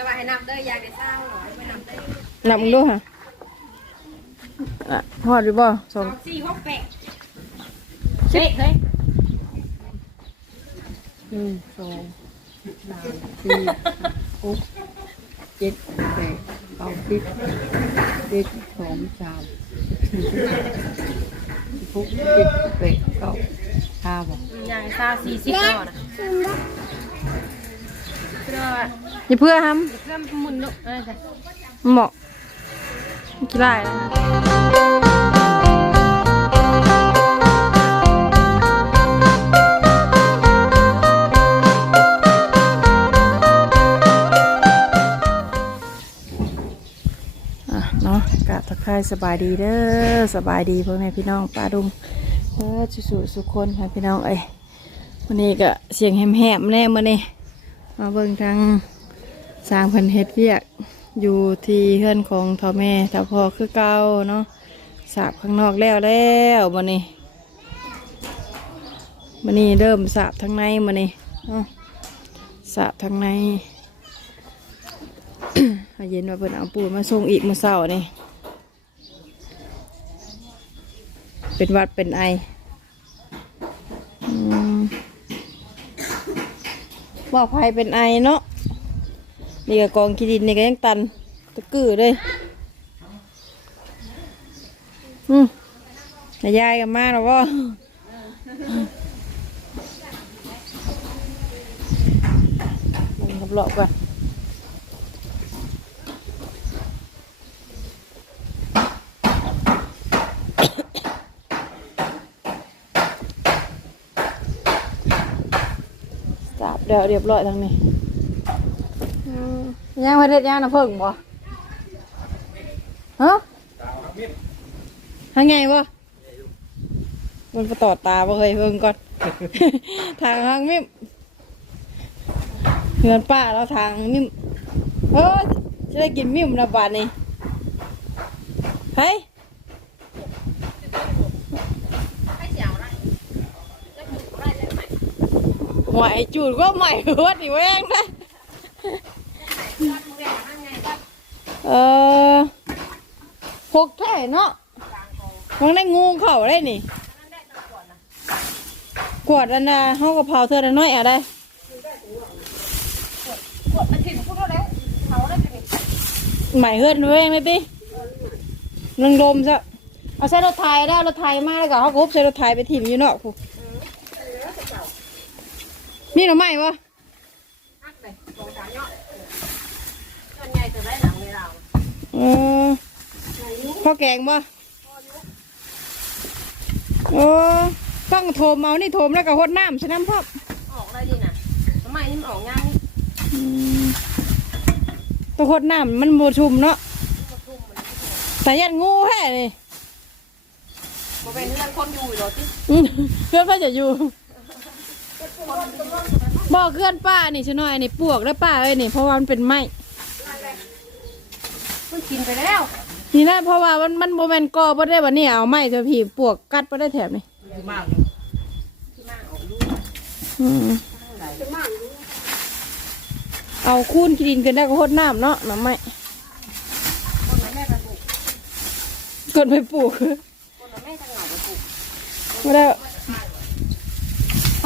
แต่ว่าให้นำเด้อยายได้เศร้าหน่อยไปนำได้นับมึงดูค่ะอะฮอดหรือบ่สสอองงสี่หกแปดเฮ้ยเฮ้ยหนึ่งสองสามสี่หกเจ็ดแปดเก้าสิบเจ็ดสองสามสี่สิบหกเจ็ดแปดเก้าห้าบอกยายได้เศร้าสี่สิบก่อนนะเพื่อ อย่าเพื่อทเพื่อหมุนลูกเออจ้ะำเหมาะกี่ไร่แล้วอะเนาะกะทักทายสบายดีเด้อสบายดีพ่อแม่พี่น้องป้าดุงเออสุๆสุขคนค่ะพี่น้องเอ้ยวันนี้ก็เสียงแหมๆแน่มื่อนี้มาเบิ่งทาง สร้างเพันเฮ็ดเวียก อยู่ที่เพื่อนของทอแม่ทอพ่อคือเก่าเนาะสาบข้างนอกแล้วแล้วมันนี่มันนี่เริ่มสาบทางในมันนี่เนาะสาบทางในเอาเย็นมาเปิดเอาปูนมาส่งอีกมือเสาร์นี่เป็นวัดเป็นไอบอกภัยเป็นไอเนาะ นี่ก็กองขี้ดินนี่ก็ยังตันตะกือเลยอืมยายกันมาหรอวะลงกับเลาะก่อนสาบเดี๋ยวเรียบร้อยทางนี้ ย่างประเทศย่างนะเพิ่งบ่ฮะทางไงบ่มันไปตอดตาบ่เคยเพิ่งก่อน ทางทางมิมเงินป้าเราทางมิมเออจะได้กินมิมนะบาทนี่เฮ้ยให้เสียวได้จะหมุนได้เลยไหมหวยจูดก็ใหม่วัดอีแวงนะ วัดมึงเรียกว่าไงวัด เออหกแท่เนาะมันได้งูเข่าได้นี่กวดอันน่ะเฮากะเพราเธอละน้อยอะได้กวดมาถึงพูดเท่าแล้วเขาได้เป็นใหม่เฮือนเว้งเลยตินังลมซะเอาใส่รถไถได้รถไถมากแล้วก็เฮาก็ฮุบใส่รถไถไปถิ่มอยู่เนาะพูมีหน่อไม้บ่ฮั ออพ่อแกงบ่โอ้ต้องโทมเอานี่โทมแล้วก็หดน้ำใส่น้ำพร้อมออกได้ดีนะทำไมนี่มันออกง่ายนี่อืมต้องหดน้ำมันบ่ชุ่มเนาะแต่ยันงูแฮ่นี่โมเป็นเรื่องคนอยู่หรอที่อืมเพื่อนพ่อจะอยู่บอกเพื่อนป้านี่ชะน้อยนี่ปวกแล้วป้าเอ้ยนี่เพราะว่ามันเป็นไม้ มันกินไปแล้วนี่นะเพราะว่ามันมันโมเมนกอบ่ได้วันนี้เอาไม้เธอผีปวกกัดบ่ได้แถบนี่ที่มากออกลูกอืมเอาคูนขี้ดินกันได้ก็หดน้ำเนาะน้ำไม้คนนั้นแม่ไปปลูกกดไปปลูกคนนั้นแม่จะเหงาไปปลูกไม่ได้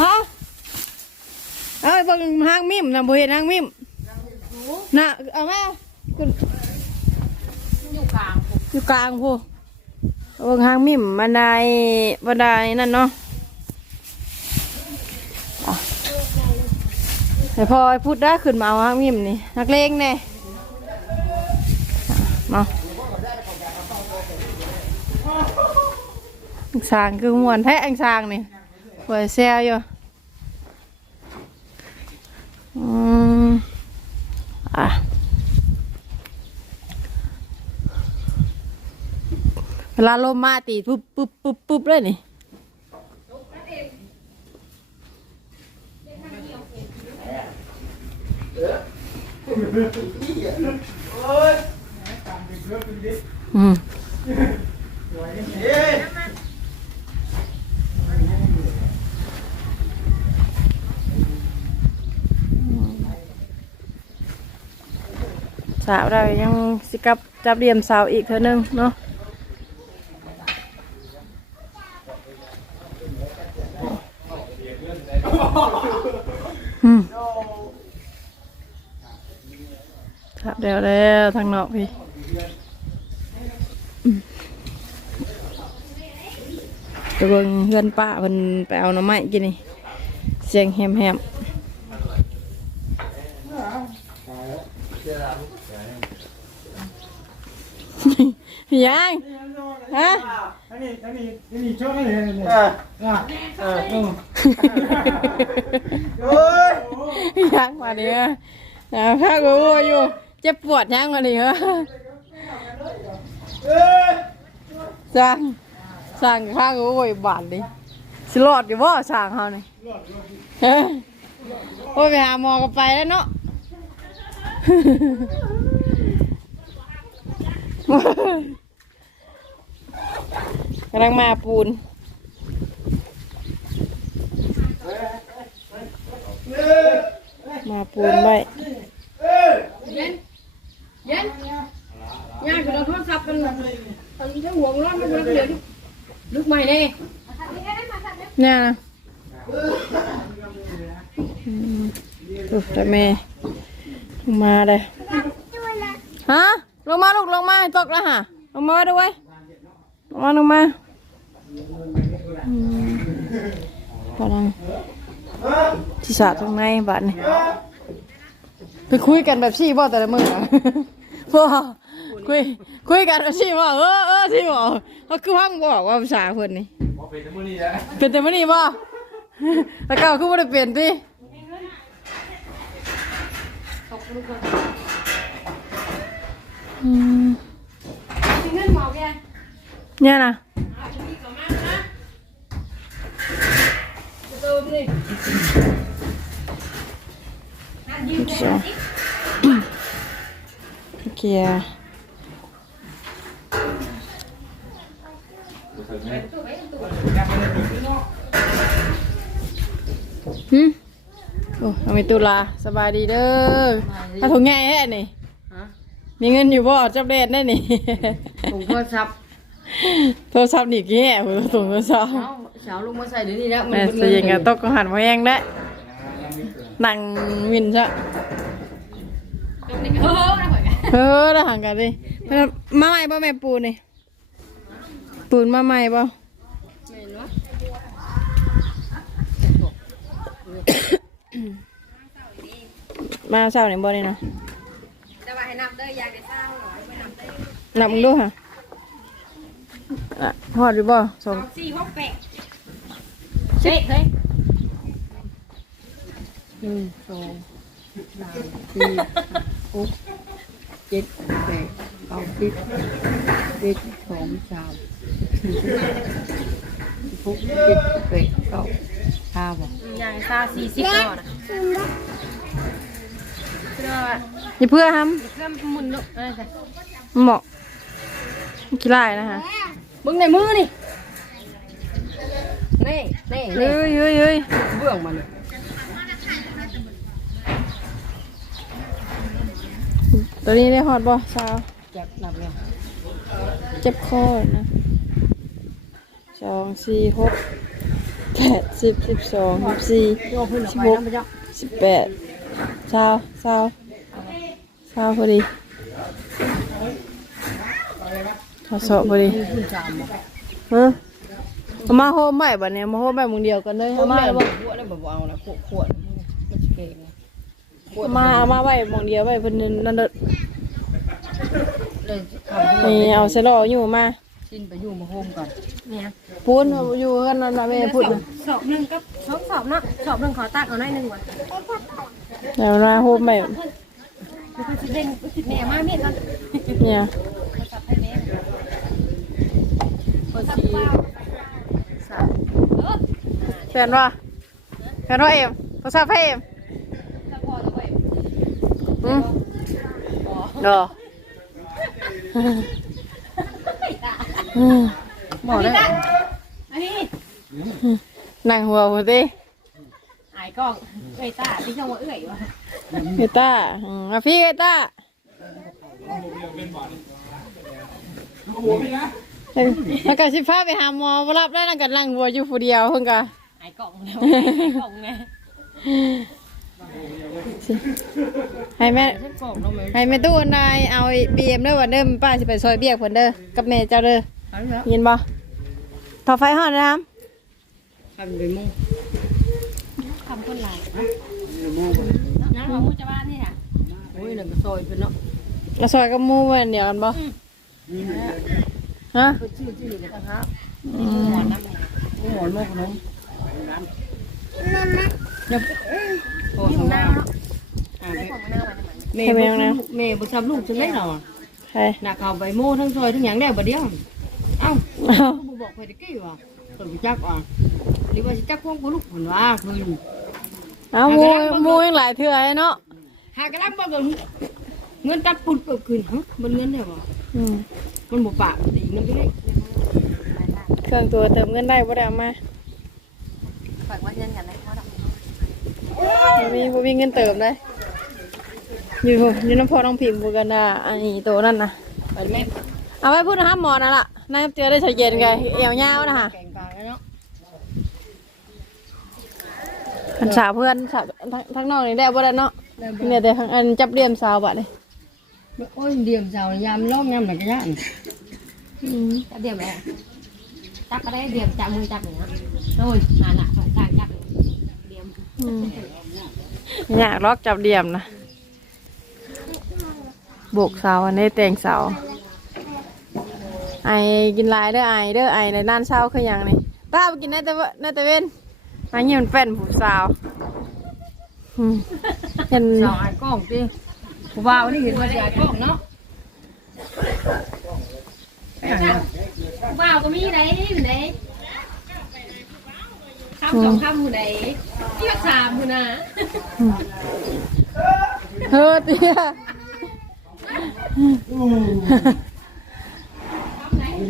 ฮะเอาไปเบิ่งหางมิมนะบ่เห็นหางมิมน่ะเอาแม่ขึ้น อยู่กลางปลูก อยู่กลางพูเบิ่งหางมิมบันไดบันไดนั่นเนาะแต่พอพูดได้ขึ้นมาเอาหางมิมนี่นักเลงแน่อะมาอังสางคือมวนแท้อังสางนี่หัวแซวอยู่อืมอะ เวลาลมมาตีปุ๊บปุ๊บปุ๊บปุ๊บเลยนี่อืมสาวได้ยังสิกับจับเดียมสาวอีกเท่านึงเนาะอืมครับเดี๋ยว แล้วทางนอกพี่อืมไปเบิงเพื่อนป้าเพิ่นไปเอาหน้ำไม้กินนี่เสียงแฮมๆยังฮะอันนี้อันนี้อันนี้ช่วยให้เลยเนี่ยอ่าอ่างมาดิฮะนะข้ากูอยู่ เจ็บปวดยังมาดิฮะสั่งสั่งข้ากูโอ้ยบาดดิสิรอดอยู่บ่สั่งเขานี่เฮ้ยโอ้ยไปหาหมอก็ไปแล้วเนาะกำลังมาปูนมาปูนไว้ เย็นย่าคือเราโทรศัพท์กันตอนนี้ถ้าห่วงร้อนมันก็เดี๋ยวลูกใหม่เน่เนี่ยนะอืมดูแต่แม่ลงมาเลยฮะลงมาลูกลงมาตกแล้วฮะลงมาด้วยลงมาลงมาอืมกำลังที่สาตรงในบ้านนี่ไปคุยกันแบบชี่บ่แต่ละมือนะ พ่อคุยคุยกันแบบชี่บ่เออเออที่บ่เขาคือพังบอกว่าภาษาเพิ่นนี่เป็นแต่มื่อนี้ป่ะแล้วก็คือไม่ได้เปลี่ยนดิอืมมีเงินหมอแกเนี่ยนะเติมนี่สองเกียร์หืมโอ้เอามีตุลาสบายดีเด้อถ้าถุงใหญ่แค่นี่ฮะมีเงินอยู่บ่จับเรนได้นี่ผมโทรศัพท์โทรศัพท์นี่กี่แห่ผมถุงโทรศัพท์เช้าเช้าลุงมาใส่เดี๋ยวนี้แล้วมันแม่เป็นเสียงกับตกก็หันมาแห้งได้นั่งวินซะตรงนี้ เออนะข่อยกันเออแล้วห่างกันดิเพิ่นมาใหม่ป่ะแม่ปูนนี่ปูนมาใหม่ป่ะเห็นวะมาเช้านี่บ่นี่นะจะว่าให้นับเด้อยางในเศร้าหรอไม่นับเด้อนับมึงดูค่ะอะฮอดอยู่บ่สองสี่หกแปดเฮ้ยเฮ้ยหนึ่งสองสามสี่หก เจ็ดแปดเก้าสิบเจ็ดสองสามสี่หกเจ็ดแปดเก้าห้าบ่ยางในเศร้าสี่สิบก่อนนะเพื่อนี่เพื่อทเพื่อมุนเนาะเออใช่ำเหมาะกี่ไร่นะคะมึงในมือนี่นี่นี่เฮ้นี่ยเฮ้ยเฮ้ยเบื้องมัน ตัวนี้ได้ฮอดบ่สาวจับนับแล้วเจ็บคอนะสองสี่หกแปดสิบสิบสองสิบสี่โยกขึ้นออกสิบไปหกนะพระเจ้าสิบแปดเช้าเช้าเช้าพอดีทดสอบพอดีขึ้นสามบ่เออเอามาโฮมใหม่บัดเนี้ยมาโฮมแบบมึงเดียวกันเลยเอาเอามามาแล้วบ่บ่ขวดแล้วบ่เอาแล้วขวดขวดมันจะเก่งนะเอา มาเอามาไว้มองเดียวไว้เพิ่นนั่นเด้อเลยขับไปนี่เอาเซลออยู่มาสิ้นไปอยู่มาโฮมก่อนเนี่ยพูนเอาอยู่กันนั่นน่ะแม่พูดน่ะสอบหนึ่งก็สองสอบเนาะสอบหนึ่งขอตัดเอาหน่อยหนึ่งว่ะเดี๋ยวมาโฮมใหม่มันคือสิเด่นสิแม่มาเมียกันเนี่ยสับให้แม่เปิดสีสามเออแฟนว่าแฟนว่าเอ็มโทรศัพท์ให้เอ็มถ้าพอจะไป อืมดออืมหมอได้อันนี้นั่งหัวหัวติหายกล้องเอ้ยตาที่ช่องว่าเอ้ยวะเฮต้าอืมอะพี่เฮต้าเอ้ยแล้วก็สิพาไปหาหมอบ่รับได้นั่งกันนั่งวัวอยู่ผู้เดียวเพิ่นก็ไอ้กล่องแล้วไอ้กล่องไง ให้แม่ฉันกล่องน้องแม่ให้แม่ตู้นายเอาบีเอ็มเด้อวันเด้อป้าสิไปซอยเบียกเพิ่นเด้อกับแม่เจ้าเด้อทำแล้วยินบ่ต่อไฟฮอดน้ำทำเป็นมุ่งทำคนหลายน้ำมูจะบ้านนี่ค่ะโอ้ยนั่นก็ซอยเป็นเนาะแล้วซอยกับหมู่วันเดียวกันบ่ฮะเพิ่นชื่อชื่อนี่ก็ตั้งห้าอืมหมอนน้ำหมอนโมกขนมเนี่ย โอ้ทำหน้าอ่าแม่แม่บ่แม่บ่ทำลูกฉันได้หรอใช่หน้าเขาใบโม่ทั้งซอยทั้งหยังได้บ่เดียวเอ้าเอาเขาบอกใครตะกี้ว่าเปิดจักอะหรือว่าสิจักพวกกูลูกผนว่าคือเอาหมู่หมู่ยังหลายเทื่อไอ้เนาะหากระลังบอกเงินเงินตัดปุ่นเปิดคืนฮะมันเงินได้บ่อืมมันบ่ปากตีน้ำไปเลยเครื่องตัวเติมเงินได้บ่ได้เอามาฝากว่าเงินกันเลยเขาดอก บ่มีบ่มีเงินเติมได้อยู่อยู่น้ำพอน้องพิมพ์บ่กันน่ะอันนี้ตัวนั่นน่ะไปแม่เอาไว้พูดนะครับหมอนั่นล่ะนายเจอได้ชายเย็นไงเอวยาวนะฮะแกงกลางเนาะขันสาวเพื่อนสาวทั้งทั้งนอกนี่ได้บ่ได้เนาะเนี่ยแต่ทั้งอันจับเรียมสาวบัดนี่โอ้ยเดียมสาวยามล้อมยามหนักย่านจับเดียวไหมจับก็ได้เดียวจับมือจับอย่างเงี้ยโอ้ยมาหนักต่างจับเดียว อืมอยากลอกจับเรียมนะโบกสาวอันนี้แต่งสาวไอกินหลายเด้อไอเด้อไอในด้านเช้าคือหยังนี่ป้าไปกินในแต่ว่าในแต่เว้นอันนี้มันเป็นผู้สาวอืมเห็นสาวไอ้กล้องติผู้บ่าวนี่เห็นว่าสิไอ้กล้องเนาะว้าวก็มีไหนอยู่ไหนคำ สองคำอยู่ไหนที่รักษาบุนะเฮ้อเตี้ย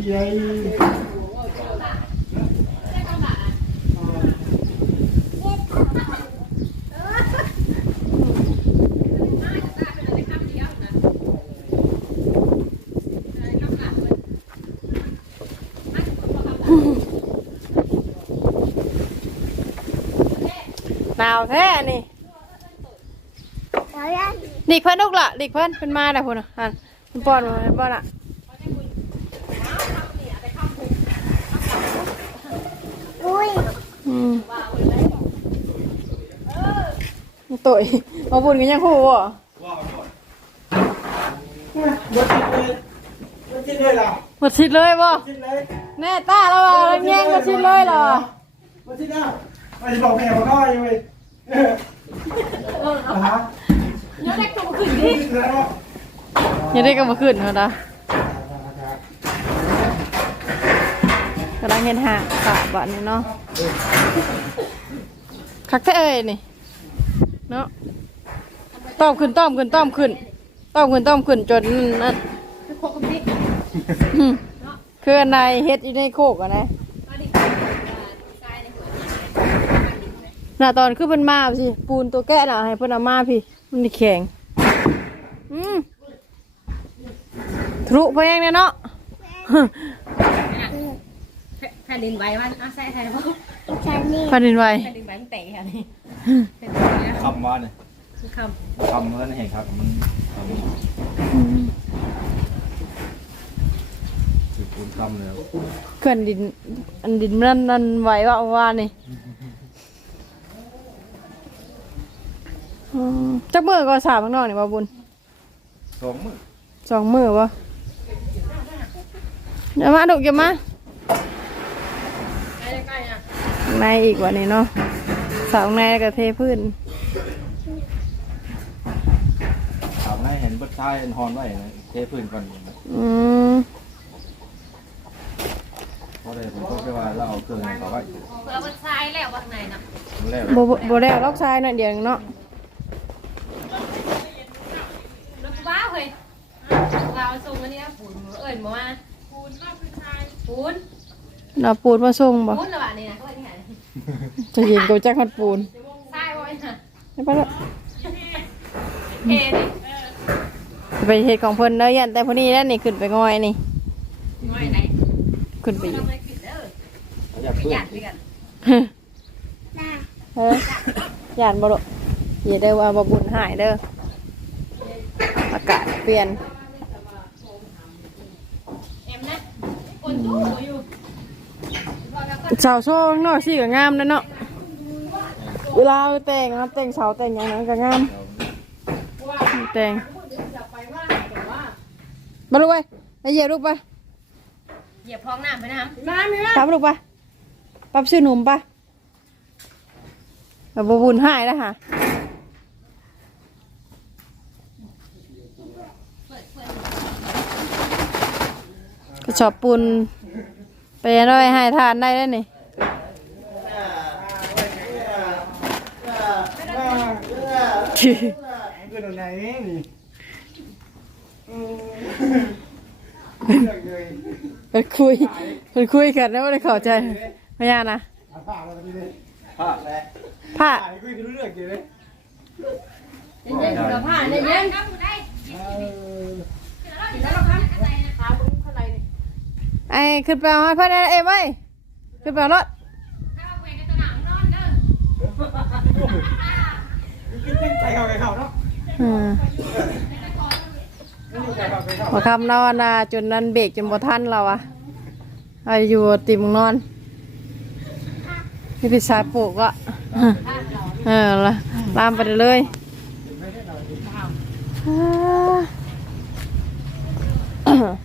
ใหญ่หาวแท้นี่ดิกเพิ่นลูกละดิกเพิ่นเพิ่นมาแล้วพุ่นน่ะอันเพิ่นป้อนมาเพิ่นป้อนอะอืมตุ๋ยมาบุญกันยังคู่บ่บดชิ้นเลยบดชิ้นเลยล่ะหมดชิดเลยบ่ชิ้นเลยแน่ตาแล้วว่าแล้วแย่งหมดชิดเลยเหรอบดชิ้นอะไม่ได้บอกแม่บอกน้อยเว้ยเออ ฮะเดี๋ยวเล็กตัวขึ้นบดชิ้นแล้วอย่าได้ก็มาขึ้นเขาะกำลังเห็นหางกะบะนี่เนาะคักแท้เอ้ยนี่เนาะต้อมขึ้นต้อมขึ้นต้อมขึ้นต้อมขึ้นต้อมขึ้นจนนั่นคือโคกกับพริคืออันใดเฮ็ดอยู่ในโคกอะนะ มาดิทรายในหัว น่ะตอนคือเพิ่นมาสิปูนตัวแกะน่ะให้เพิ่นเอามาพี่ มันสิแข็งอืมทะลุเพลงเนี่ยเนาะแผ่นดินไหวว่าอะใส่ใส่พวกพันดินไหวแผ่นดินไหวมันเตะค่ะนี่คำว่าเนี่ยคือคคำว่าเนี่ยเห็นครับมันคำคือคูณคำเลยเขื่อนดินอันดินมันนั่นไหวว่าว่านี่ อืมจักมือก็สามข้างนอกนี่บ่บุญสองมือสองมือบ่เดี๋ยวมาดุเก็บมาใกล้ๆอะในอีกวันนี้เนาะสาวในกับเทพื้นถามให้เห็นบัดท้ายเห็นฮอนไว้นะเทพื้นก่อนนะอืมเพราะเลยผมก็แค่ว่าเราเอาเครื่องเขาไว้ำเพื่อมันทรายแล้วว่าข้างในเนาะมันแล้วโบโบได้ล็อกชายหน่อยเดียวเองเนาะ รถว้าวเฮ้ยว้าวส่งอันนี้ปูนเอ้ยมาว่าปูนก็คือทราย ปูนเราปูนมาส่งบ่ปูนระหว่างนี้นะเขาว่าที่ไหนจะเห็นกับจักขัดปูนทรายว่าไงไม่ไปละเฮ้ดิไปเฮ็ดของเพิ่นเด้อยันแต่พอนี้แล้วนี่ขึ้นไปง่อยนี่ไม่ไหนขึ้นไปอีกไม่กินเด้ออยากเพื่อญานติด้วยกันเฮ้ยยานบ่ลูกอย่าได้ว่าบ่บุญหายเด้ออากาศเปลี่ยน เอ็มนะคนตู้อยู่ เสาโซ่ข้างนอกสิก็งามนะเนาะเวลาเอาแต่งนะแต่งเสาแต่งอย่างนั้นก็งามแต่งมาลูกไปไปเหยียบลูกไปเหยียบพองน้ำไปนะครับมามีมาทำลูกไปปั๊บชื่อหนุ่มไปแบบบุญหายแล้วค่ะ ก็ชอบปูนไปน้อยให้ทานได้แล้วนี่คือตรงไหนนี่เลือกเลยไปคุยไปคุยกันแล้วไม่ได้เข้าใจพยานะอาผ้ามาตรงนี้เลยผ้าแหละผ้าถ่ายคุยกันรู้เรื่องอยู่เลยเย็นๆกับผ้าเย็นๆ ขึ้นไปเอาให้เพื่อนเอ้ยไว้ขึ้นไปเอารถใจเข้าใจเข้าเนาะอืมใจเข้าใจเข้ามาคำนอนนะจนนั้นเบรกจนบ่ทันเราอะอาอยู่ติมงนอนนี่พี่ชายปลูกอะเออละตามไปเลยสั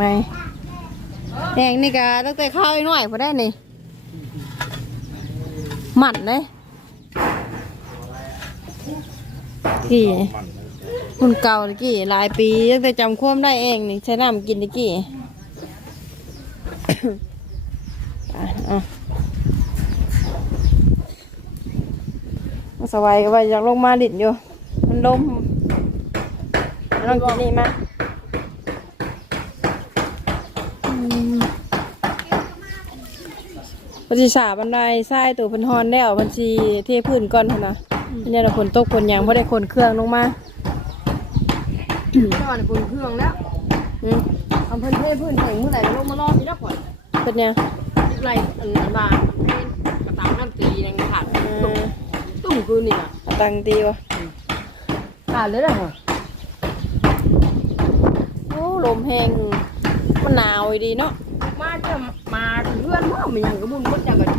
หนักข้างในแหงนี่กะตั้งแต่ข้าวอีกหน่อยพอได้นี่หมันเลยกี่คนเก่าตะกี้หลายปีตั้งแต่จำความได้เองนี่ใช้น้ำกินตะกี้อะเอามาสบายก็ว่าอยากลงมาดิดอยู่ มันลมลองกินนี่มาอืม บัญชีสาบันไดทรายตัวเพันฮอนแล้วบัญชีเทพื้นก่อนพุ่นนะอันนี้เราคนตกคนยางเพราะได้คนเครื่องลงมาก่อนปุ่นเครื่องแล้วอืมทำเพิ่นเทพื้นแห่งเมื่อไหร่ลงมารอที่แล้วก่อนเป็นเนี่ยงไรอันนั้นมาเพนกระตามน้ำตียังขาดเอตุ่มอตุ่มคืนนี่น่ะเอาตังค์ตีวะขาดเลยนะเหรอโอ้ลมแห้งมันหนาวอยู่ดีเนาะมาจะมาเพื่อนว่ามันยังกระบุญก็จะกัน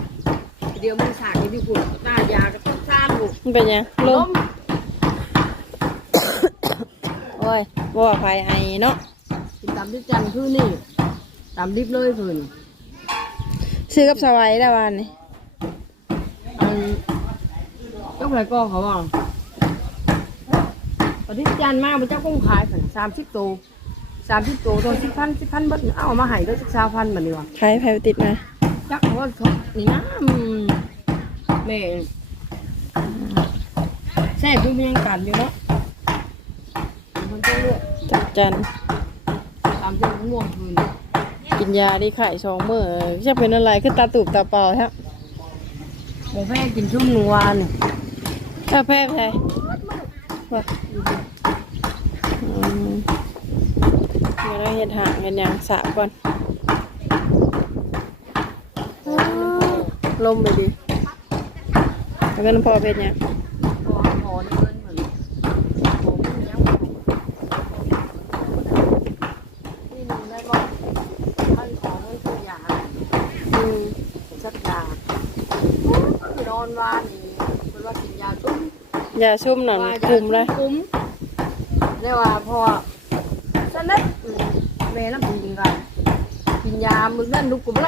เดี๋ยวมันสากที่ฝุ่นตายาก็ต้องซ่านลูกมันเป็นยังลล้มมโอ้ยบ่ว่าภัยไอเนาะตามที่จันคือนี่ตามดิบเลยคืนซื้อกับสวัยแล้ววันนี้อันก็อะไรก็เขาว่าตอนที่จันมาพระเจ้าก้งขายถึงสามสิบตัว สามสิบตัวตัวสิบพันสิบพันเบัดเอามาให้ด้วยสิบสามพันแบบนี้วะใครไผไปติดมาจักว่าเขานี่นะอืมแม่แซ่บอยู่เพียงกันอยู่เนาะมันต้องเลือกจับจันตามที่มันม่วงคืนกินยาได้ไข่สองมื้อจะเป็นอะไรคือตาตูบตาเปล่าครับหมอแพทย์กินชุ่มหนึ่งวันเนี่ยถ้าแพ้ไผว่าอืมเดี๋ยวเราเฮ็ดหางกันอย่างสาบก่อนอ้าวลมไปดิแล้วก็น้ำพอเป็นยังพอพอนี่เพิ่นเหมือนผมยังนี่หนึ่งได้ก็ท่านขอให้ซื้อยาอืมสักยาคือนอนวานนี่เป็นว่ากินยาชุ่มยาชุ่มหน่อยว่าคุมเลยคุ้มเรียกว่าพอสนัด อืมแม่น้ำปิงกันกินยามึงนั่นลุกกุมไร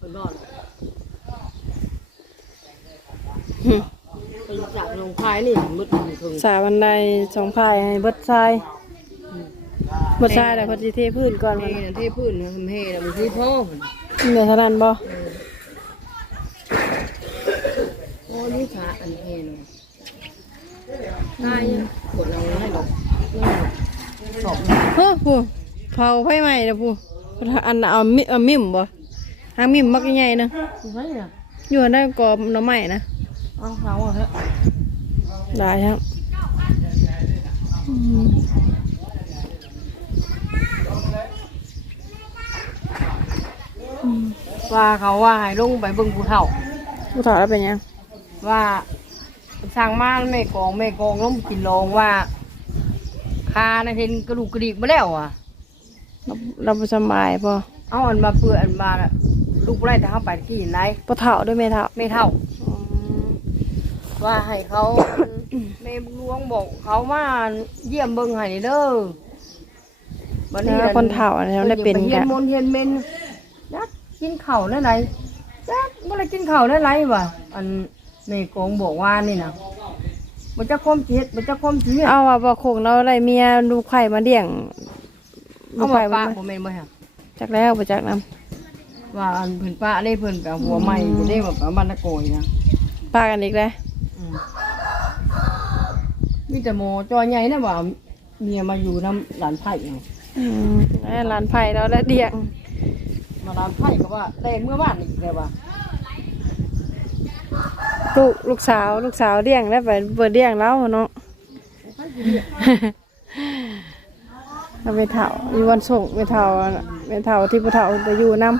คนนอนหึไปจากโรงพายนี่มืดมืดถึงสาวันใดสองพายให้เบิดทรายเบิดทรายแต่พอดีเทพื้นก่อนเมมันย์ที่พื้นนะทำให้เราที่พ่อเหนือเท่านั้นบ่โอ้นี่ขาอันเฮนตายปวดเราให้ดอกสอบ เฮ้อผู้เผาไฟไหม้เด้อผู้อันน่ะเอามิเอามิมบ่หางมิมมักใหญ่ๆเนึงใช่ไหมอยู่ได้กรอบหน้ำใหม่นะเอาเอาเอาเถอะได้ครับอืมว่าเขาว่าให้ลงไปเบิ่งผู้เฒ่าผู้ถอดแล้วเป็นยังว่าสร้างมาแม่กองแม่กองล้มกินลองว่า คานะเห็นกระดูกกระดิกมาแล้วอะ เราเราบ่สำบายพอเอาอันมาเปื่อยอันมาน่ะลูกบ่ได้แต่เขาไปที่ไหนปะเถาด้วยไหมเถาไม่เท่า อืมว่าให้เขา แม่หลวงบอกเขามาเยี่ยมเบิ่งให้เด้อบัดแล้วคนเถาเนี่ยได้เป็นเฮียกันนมนต์เฮียนเมนจักกินข้าวได้ไรจักบ่ได้กินข้าวได้ไรวะอันแม่กองบอกว่านี่นะ มันจะความเจ็ดมันจะความเจ็ดเอาว่าบ่คงเราได้เมียดูไข่มาเลี้ยงดูเอาไข่มามาป้าผมเองบ่ฮะจากแล้วไปจากน้ว่าอันเพิ่นป้าได้เพิ่นไปเอาหัวใหม่จะได้แบบเอามันตะโกยนะำป้ากันอีกแล้วอืมมีแต่หมอจอใหญ่นะว่าเมียมาอยู่น้ำหลานไผ่เอาอืมแล้วร้านไผ่เราได้เลี้ยงมาหลานไผ่ก็ว่าได้เมื่อบ้านอีกแล้วว่า ลูกลูกสาวลูกสาวเลี้ยงแล้วไปเปิดเลี้ยงแล้วเนาะเราไปเถาอยู่วันส่งไปเถาไปเถาที่ผู้เถาไปอยู่น้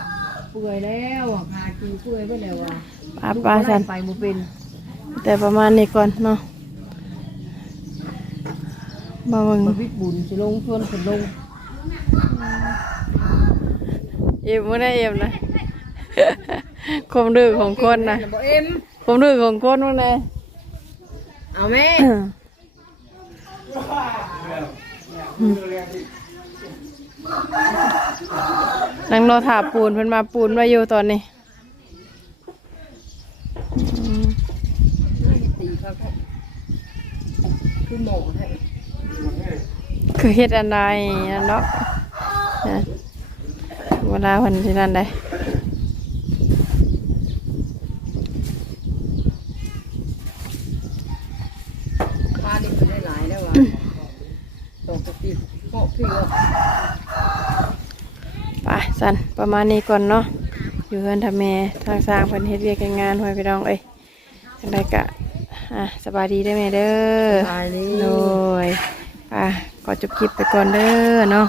เปื่อยแล้วอะพากินเปื่อยไปแล้วว่าำปลาปลาสันไปบ่เป็นแต่ประมาณนี้ก่อนเนาะมาเบิ่งมาวิทย์บุญสิลงชวนเพิ่นลงเอ็มไม่ได้เอ็มนะความดื้อของคนนะบ่เอ็ม ความดื้อของคนว่าไงเอาแม่ นังรอถาปูนเพิ่นมาปูนไว้อยู่ตอนนี้อืมตีเขาก็คือหมอให้คือเฮ็ดอันใดนั่นเนาะนะเวลาเพิ่นที่นั่นได้ พาดินไปได้หลายแล้วว่าตกกติเหาะพี่ก็ ไป สันประมาณนี้ก่อนเนาะอยู่เฮือนทำแม่ทางสร้างเพิ่นเฮ็ดเวียกเฮ็ดงานไว้พี่น้องเอ้ยจังไดกะอะสบายดีได้ไหมเด้อตายนี่โดยอะขอจบคลิปไปก่อนเด้อเนาะ